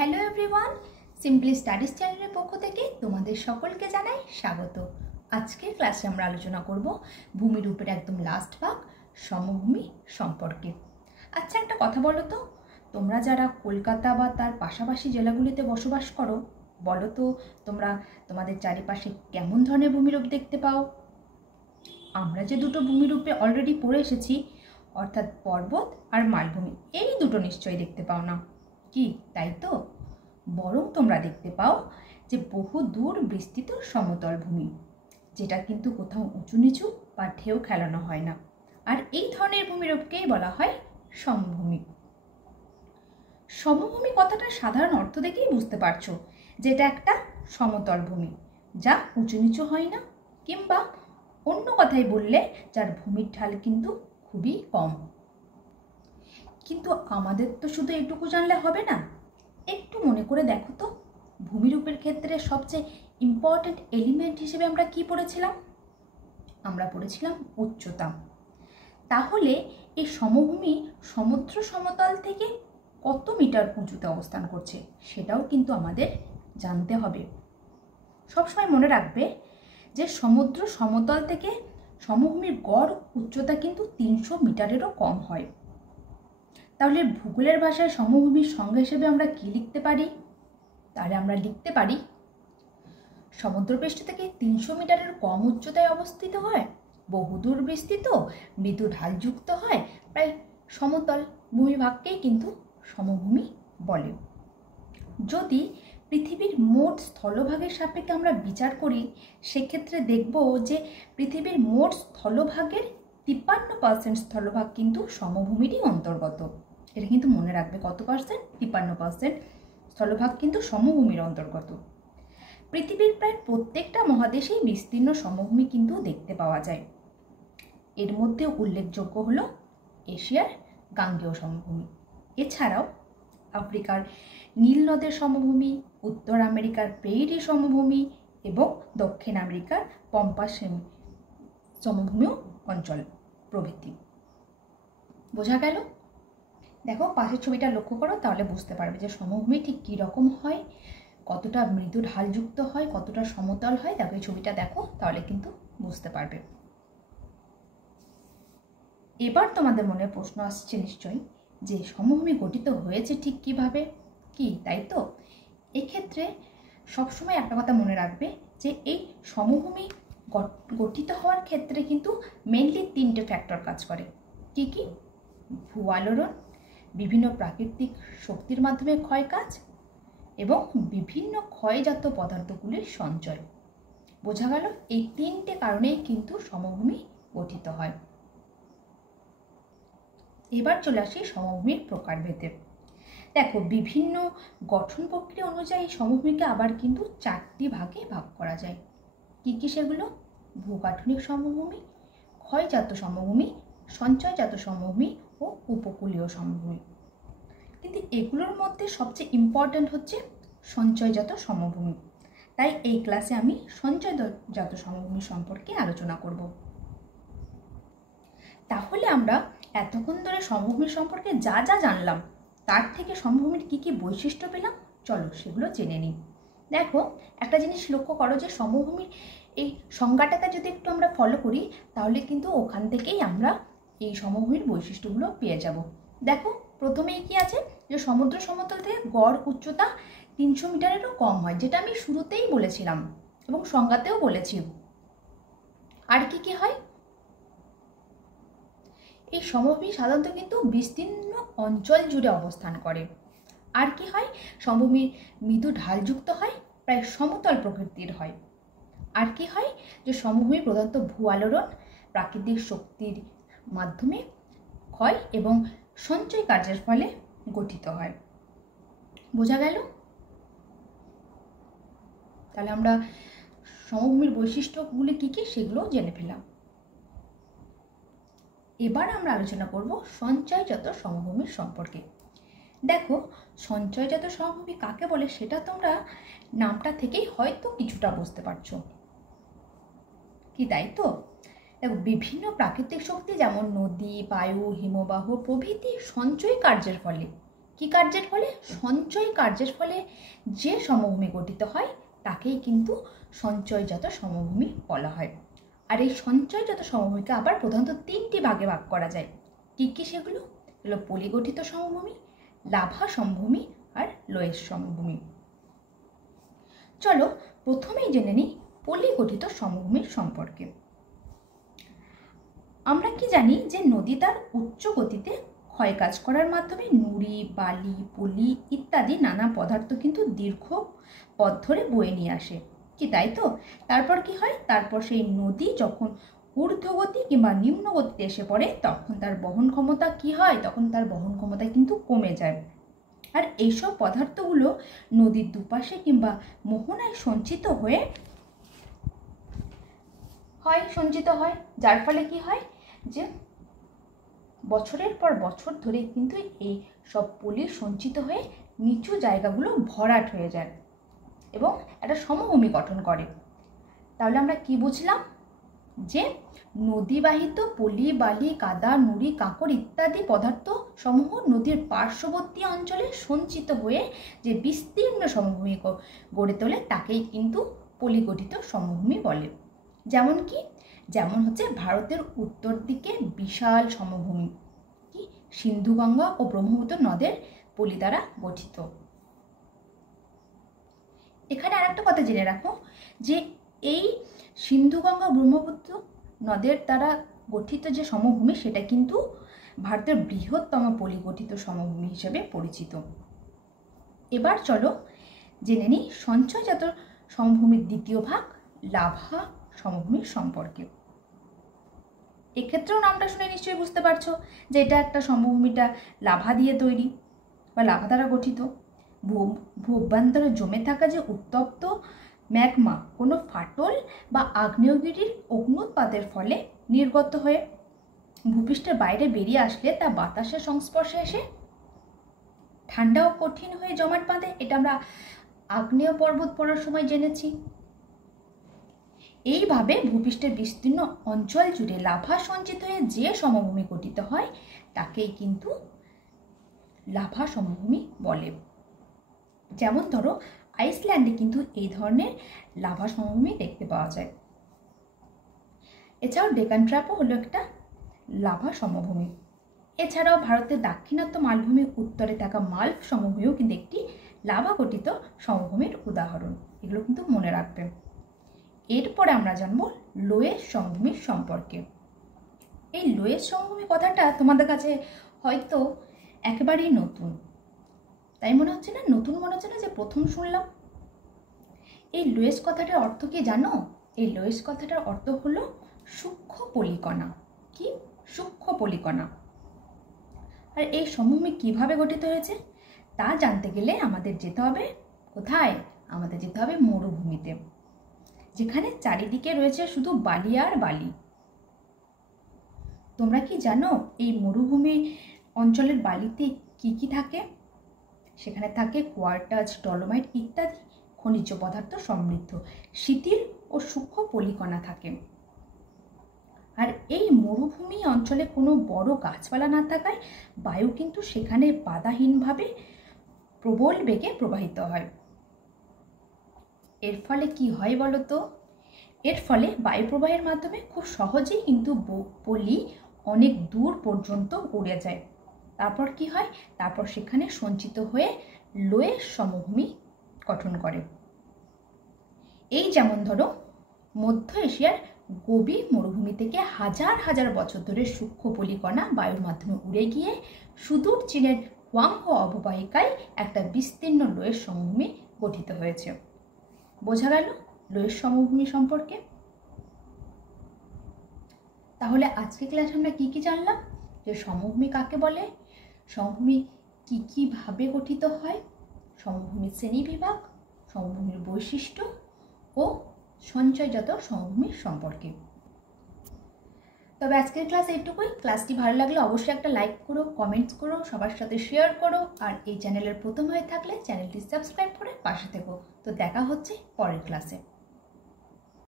Hello everyone, simply studies চ্যানেলের পক্ষ থেকে তোমাদের সকলকে জানাই স্বাগত। আজকের ক্লাসে আমরা আলোচনা করব ভূমিরূপের একদম লাস্ট ভাগ সমভূমি সম্পর্কে। আচ্ছা, একটা কথা বলো তো, তোমরা যারা কলকাতা বা তার পাশাপাশি জেলাগুলিতে বসবাস করো, বলো তো তোমরা তোমাদের চারিপাশে কেমন ধরনের ভূমিরূপ দেখতে পাও? আমরা যে দুটো ভূমিরূপে অলরেডি পড়ে এসেছি, অর্থাৎ পর্বত আর মালভূমি, এই দুটো নিশ্চয়ই দেখতে পাও না কি, তাই তো? বরং তোমরা দেখতে পাও যে বহু দূর বিস্তৃত সমতল ভূমি, যেটা কিন্তু কোথাও উঁচু নিচু বা ঢেউ খেলানো হয় না। আর এই ধরনের ভূমিরূপকেই বলা হয় সমভূমি। সমভূমি কথাটা সাধারণ অর্থ দেখেই বুঝতে পারছো যে এটা একটা সমতল ভূমি, যা উঁচু নিচু হয় না, কিংবা অন্য কথায় বললে যার ভূমির ঢাল কিন্তু খুবই কম। কিন্তু আমাদের তো শুধু এটুকু জানলে হবে না, একটু মনে করে দেখো তো, ভূমিরূপের ক্ষেত্রে সবচেয়ে ইম্পর্টেন্ট এলিমেন্ট হিসেবে আমরা কি পড়েছিলাম? আমরা পড়েছিলাম উচ্চতা। তাহলে এই সমভূমি সমুদ্র সমতল থেকে কত মিটার উঁচুতে অবস্থান করছে সেটাও কিন্তু আমাদের জানতে হবে। সবসময় মনে রাখবে যে সমুদ্র সমতল থেকে সমভূমির গড় উচ্চতা কিন্তু 300 মিটারেরও কম হয়। তাহলে ভূগোলের ভাষায় সমভূমির সংজ্ঞা হিসেবে আমরা কি লিখতে পারি? তাহলে আমরা লিখতে পারি, সমুদ্রপৃষ্ঠ থেকে 300 মিটারের কম উচ্চতায় অবস্থিত হয়, বহুদূর বিস্তৃত, মৃদু ঢালযুক্ত হয়, প্রায় সমতল ভূমিভাগকেই কিন্তু সমভূমি বলে। যদি পৃথিবীর মোট স্থলভাগের সাপেক্ষে আমরা বিচার করি, সেক্ষেত্রে দেখব যে পৃথিবীর মোট স্থলভাগের 53% স্থলভাগ কিন্তু সমভূমিরই অন্তর্গত। এটা কিন্তু মনে রাখবে, কত পার্সেন্ট? 53% স্থলভাগ কিন্তু সমভূমির অন্তর্গত। পৃথিবীর প্রায় প্রত্যেকটা মহাদেশেই বিস্তীর্ণ সমভূমি কিন্তু দেখতে পাওয়া যায়। এর মধ্যে উল্লেখযোগ্য হলো এশিয়ার গাঙ্গেয় সমভূমি, এছাড়াও আফ্রিকার নীল নদের সমভূমি, উত্তর আমেরিকার প্রেইরি সমভূমি এবং দক্ষিণ আমেরিকার পম্পাস সমভূমিও অঞ্চল প্রভৃতি। বোঝা গেল? দেখো পাশের ছবিটা লক্ষ্য করো, তাহলে বুঝতে পারবে যে সমভূমি ঠিক কী রকম হয়, কতটা মৃদু ঢালযুক্ত হয়, কতটা সমতল হয়। দেখো এই ছবিটা দেখো, তাহলে কিন্তু বুঝতে পারবে। এবার তোমাদের মনে প্রশ্ন আসছে নিশ্চয়ই যে সমভূমি গঠিত হয়েছে ঠিক কিভাবে, কি তাই তো? এক্ষেত্রে সবসময় একটা কথা মনে রাখবে যে এই সমভূমি গঠিত হওয়ার ক্ষেত্রে কিন্তু মেনলি 3টে ফ্যাক্টর কাজ করে। কি কি? ভূ আলোড়ন, বিভিন্ন প্রাকৃতিক শক্তির মাধ্যমে ক্ষয় কাজ এবং বিভিন্ন ক্ষয়জাত পদার্থগুলির সঞ্চয়। বোঝা গেল? এই 3টে কারণেই কিন্তু সমভূমি গঠিত হয়। এবার চলে আসি সমভূমির প্রকারভেদে। দেখো, বিভিন্ন গঠন প্রক্রিয়া অনুযায়ী সমভূমিকে আবার কিন্তু 4টি ভাগে ভাগ করা যায়। কি কি সেগুলো? ভূগাঠনিক সমভূমি, ক্ষয়জাত সমভূমি, সঞ্চয়জাত সমভূমি ও উপকূলীয় সমভূমি। কিন্তু এগুলোর মধ্যে সবচেয়ে ইম্পর্ট্যান্ট হচ্ছে সঞ্চয়জাত সমভূমি। তাই এই ক্লাসে আমি সঞ্চয়জাত সমভূমি সম্পর্কে আলোচনা করব। তাহলে আমরা এতক্ষণ ধরে সমভূমি সম্পর্কে যা যা জানলাম, তার থেকে সমভূমির কি কি বৈশিষ্ট্য পেলাম, চলো সেগুলো জেনে নিই। দেখো, একটা জিনিস লক্ষ্য করো যে সমভূমির এই সংজ্ঞাটাকে যদি একটু আমরা ফলো করি, তাহলে কিন্তু ওখান থেকেই আমরা এই সমভূমির বৈশিষ্ট্যগুলো পেয়ে যাব। দেখো, প্রথমেই কি আছে, যে সমুদ্র সমতল থেকে গড় উচ্চতা 300 মিটারেরও কম হয়, যেটা আমি শুরুতেই বলেছিলাম এবং সংজ্ঞাতেও বলেছি। আর কি কি হয়? এই সমভূমি সাধারণত কিন্তু বিস্তীর্ণ অঞ্চল জুড়ে অবস্থান করে। আর কি হয়? সমভূমি মৃদু ঢালযুক্ত হয়, প্রায় সমতল প্রকৃতির হয়। আর কি হয়? যে সমভূমি প্রধানত ভূ আলোড়ন, প্রাকৃতিক শক্তির মাধ্যমে ক্ষয় এবং সঞ্চয় কার্যের ফলে গঠিত হয়। বোঝা গেল? তাহলে আমরা সমভূমির বৈশিষ্ট্যগুলি কি কি সেগুলো জেনে ফেললাম। এবার আমরা আলোচনা করব সঞ্চয়জাত সমভূমির সম্পর্কে। দেখো, সঞ্চয়জাত সমভূমি কাকে বলে সেটা তোমরা নামটা থেকেই হয়তো কিছুটা বুঝতে পারছো, কি তাই তো? দেখো, বিভিন্ন প্রাকৃতিক শক্তি যেমন নদী, বায়ু, হিমবাহ প্রভৃতি সঞ্চয় কার্যের ফলে কি কার্যের ফলে? সঞ্চয় কার্যের ফলে যে সমভূমি গঠিত হয় তাকেই কিন্তু সঞ্চয়জাত সমভূমি বলা হয়। আর এই সঞ্চয়জাত সমভূমিকে আবার প্রধানত 3টি ভাগে ভাগ করা যায়। কি কি সেগুলো? হলো পলিগঠিত সমভূমি, লাভা সমভূমি আর লোয়েস সমভূমি। চলো প্রথমেই জেনে নিই পলিগঠিত সমভূমির সম্পর্কে। আমরা কি জানি যে নদী তার উচ্চ গতিতে ক্ষয় কাজ করার মাধ্যমে নুড়ি, বালি, পলি ইত্যাদি নানা পদার্থ কিন্তু দীর্ঘ পথ ধরে বয়ে নিয়ে আসে, কি তাই তো? তারপর কি হয়? তারপর সেই নদী যখন ঊর্ধ্বগতি কিংবা নিম্ন গতিতে এসে পড়ে তখন তার বহন ক্ষমতা কি হয়? তখন তার বহন ক্ষমতা কিন্তু কমে যায়। আর এইসব পদার্থগুলো নদীর দুপাশে কিংবা মোহনায় সঞ্চিত হয়, যার ফলে কি হয় যে বছরের পর বছর ধরে কিন্তু এই সব পলি সঞ্চিত হয়ে নিচু জায়গাগুলো ভরাট হয়ে যায় এবং একটা সমভূমি গঠন করে। তাহলে আমরা কি বুঝলাম? যে নদীবাহিত পলি, বালি, কাদা, নুড়ি, কাঁকড় ইত্যাদি পদার্থ সমূহ নদীর পার্শ্ববর্তী অঞ্চলে সঞ্চিত হয়ে যে বিস্তীর্ণ সমভূমি গড়ে তোলে তাকেই কিন্তু পলিগঠিত সমভূমি বলে। যেমন হচ্ছে ভারতের উত্তর দিকে বিশাল সমভূমি, কি সিন্ধু, গঙ্গা ও ব্রহ্মপুত্র নদের পলি দ্বারা গঠিত। এখানে আরেকটা কথা জেনে রাখো যে এই সিন্ধু, গঙ্গা, ব্রহ্মপুত্র নদের দ্বারা গঠিত যে সমভূমি সেটা কিন্তু ভারতের বৃহত্তম পলিগঠিত সমভূমি হিসেবে পরিচিত। এবার চলো জেনে নিই সঞ্চয়জাত সমভূমির দ্বিতীয় ভাগ লাভা সমভূমির সম্পর্কে। এক্ষেত্রেও নামটা শুনে নিশ্চয়ই বুঝতে পারছো যে এটা একটা সমভূমিটা লাভা দিয়ে তৈরি বা লাভা দ্বারা গঠিত। ভূঅভ্যন্তরে জমে থাকা যে উত্তপ্ত ম্যাগমা কোনো ফাটল বা আগ্নেয়গিরির অগ্নুৎপাতের ফলে নির্গত হয়ে ভূপৃষ্ঠের বাইরে বেরিয়ে আসলে তা বাতাসের সংস্পর্শে এসে ঠান্ডা ও কঠিন হয়ে জমাট বাঁধে। এটা আমরা আগ্নেয় পর্বত পড়ার সময় জেনেছি। এইভাবে ভূপৃষ্ঠের বিস্তীর্ণ অঞ্চল জুড়ে লাভা সঞ্চিত হয়ে যে সমভূমি গঠিত হয় তাকেই কিন্তু লাভা সমভূমি বলে। যেমন ধরো আইসল্যান্ডে কিন্তু এই ধরনের লাভা সমভূমি দেখতে পাওয়া যায়। এছাড়াও ডেকান ট্র্যাপও হলো একটা লাভা সমভূমি। এছাড়াও ভারতের দাক্ষিণাত্য মালভূমির উত্তরে থাকা মালভ সমভূমিও কিন্তু একটি লাভা গঠিত সমভূমির উদাহরণ। এগুলো কিন্তু মনে রাখবে। এরপরে আমরা জানবো লোয়েস সমভূমির সম্পর্কে। এই লোয়েস সমভূমি কথাটা তোমাদের কাছে হয়তো একেবারেই নতুন, তাই মনে হচ্ছে না? নতুন মনে হচ্ছে না যে প্রথম শুনলাম? এই লোয়েস কথাটার অর্থ কি জানো? এই লোয়েস কথাটার অর্থ হলো সূক্ষ্ম পলিকণা। কি? সূক্ষ্ম পলিকণা। আর এই সমভূমি কিভাবে গঠিত হয়েছে তা জানতে গেলে আমাদের যেতে হবে কোথায়? আমাদের যেতে হবে মরুভূমিতে, যেখানে চারিদিকে রয়েছে শুধু বালি আর বালি। তোমরা কি জানো এই মরুভূমি অঞ্চলের বালিতে কি কি থাকে? সেখানে থাকে কোয়ার্টাজ, ডলোমাইট ইত্যাদি খনিজ পদার্থ সমৃদ্ধ শিথিল ও সূক্ষ্ম পলিকণা থাকে। আর এই মরুভূমি অঞ্চলে কোনো বড় গাছপালা না থাকায় বায়ু কিন্তু সেখানে বাধাহীনভাবে প্রবল বেগে প্রবাহিত হয়। এর ফলে কি হয় বলো তো? এর ফলে বায়ু প্রবাহের মাধ্যমে খুব সহজেই কিন্তু পলি অনেক দূর পর্যন্ত উড়ে যায়। তারপর কি হয়? তারপর সেখানে সঞ্চিত হয়ে লোয়েস সমভূমি গঠন করে। এই যেমন ধরো মধ্য এশিয়ার গোবি মরুভূমি থেকে হাজার হাজার বছর ধরে সূক্ষ্ম পলিকণা বায়ুর মাধ্যমে উড়ে গিয়ে সুদূর চীনের হোয়াংহো অববাহিকায় একটা বিস্তীর্ণ লোয়েস সমভূমি গঠিত হয়েছে। বোঝা গেল লোয়েস সমভূমি সম্পর্কে? তাহলে আজকে ক্লাসে আমরা কি কি জানলাম? যে সমভূমি কাকে বলে, সমভূমি কি কি ভাবে গঠিত হয়, সমভূমির শ্রেণীবিভাগ, সমভূমির বৈশিষ্ট্য ও সঞ্চয়জাত সমভূমির সম্পর্কে। তবে আজকের ক্লাস এইটুকুই। ক্লাসটি ভালো লাগলে অবশ্যই একটা লাইক করো, কমেন্টস করো, সবার সাথে শেয়ার করো, আর এই চ্যানেলের প্রথম হয়ে থাকলে চ্যানেলটি সাবস্ক্রাইব করে পাশে থেকো। তো দেখা হচ্ছে পরের ক্লাসে।